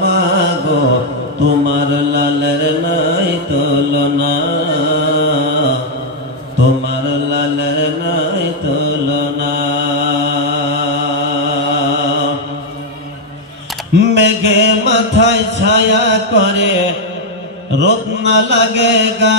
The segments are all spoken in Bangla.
মাগো তোমার লালের নাই তুলনা, তোমার লালের নাই তুলনা। মেঘে মাথায় ছায়া করে রোদ না লাগে গা,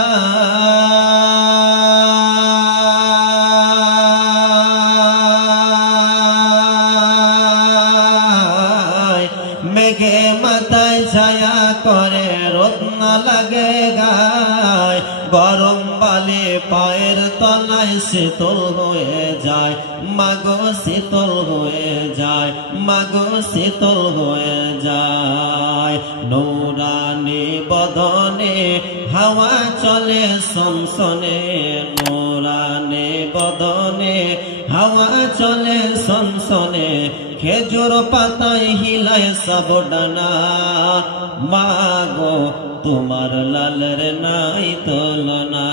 মেঘে মাথায় ছায়া করে রোদ না লাগে গায়, গরম বালি পায়ের তলায় শীতল হয়ে যায়, মাগো শীতল হয়ে যায়, মাগো শীতল হয়ে যায়। নূরানি বদনে হাওয়া চলে সনসনে, নূরানি বদনে হাওয়া চলে সনসনে, খেজুর পাতায় হিলায় সব ডানা, মাগো তোমার লালের নাই তুলনা।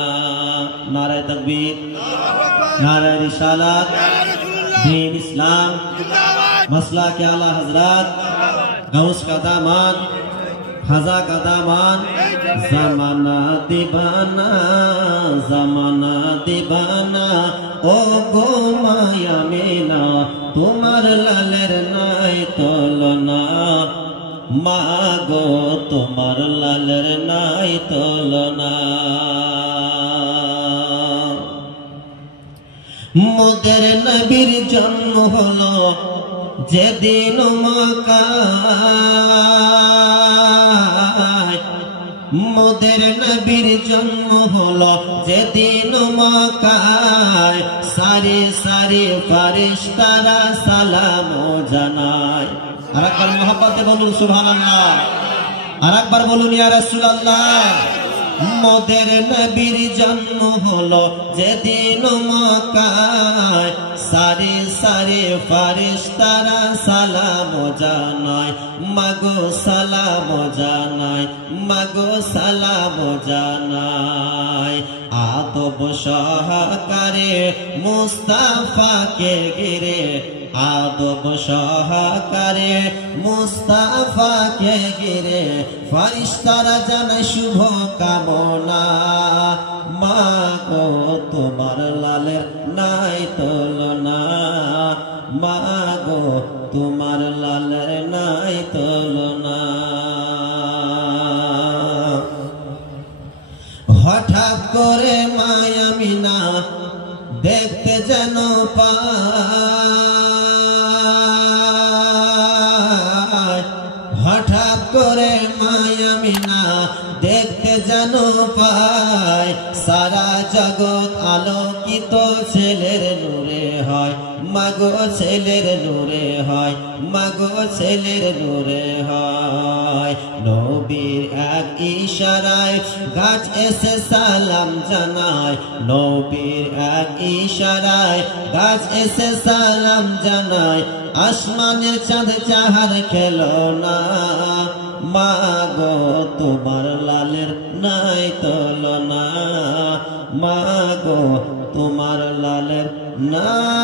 নারে তাকবীর, নারে রিসালাত, দীন ইসলাম, মসলা के आला हजरत, गौस का दामन, खजा का दामन। जमाना दीवाना, जमाना दीवाना, ओ गो माया मीना তোমার লালের নাই তুলনা, মাগো তোমার লালের নাই তুলনা। মোদের নবীর জন্ম হলো যেদিন মক্কায়, মোদের নবীর জন্ম হলো যেদিন মক্কায়, সারি সারি ফারিস্তারা সালাম জানায়। আরেকবার মোহাব্বতে বলুন সুবহানাল্লাহ, আরেকবার বলুন ইয়া রাসূলুল্লাহ। মোদের নবীর জন্ম হলো যেদিন মক্কায়, সারি সারি ফারিস্তারা সালাম জানায়, মাগো সালাম জানায়, মাগো সালাম জানায়। আদব সহকারে মুস্তাফাকে ঘিরে, আদব সহকারে মুস্তাফাকে ঘিরে, ফারিস্তারা জানায় শুভ কামনা, মাগো তোমার লালের নাই তুলনা, মাগো তোমার লালের নাই তুলনা। হঠাৎ করে মায়া মিনা দেখতে যেন পায়, হঠাৎ করে মায়া মিনা দেখতে যেন পায়, সারা জগৎ আলোকিত ছেলের নূরে হয়, মাগো ছেলের নূরে হয়, মাগো ছেলের নূরে হয়। নবীর এক ইশারায় গাছ এসে সালাম জানায়, নবীর এক ইশারায় গাছ এসে সালাম জানায়, আসমানের চাঁদ চাহার খেলনা, মাগো তোমার লালের নাই তুলনা, মাগো তোমার লালের নাই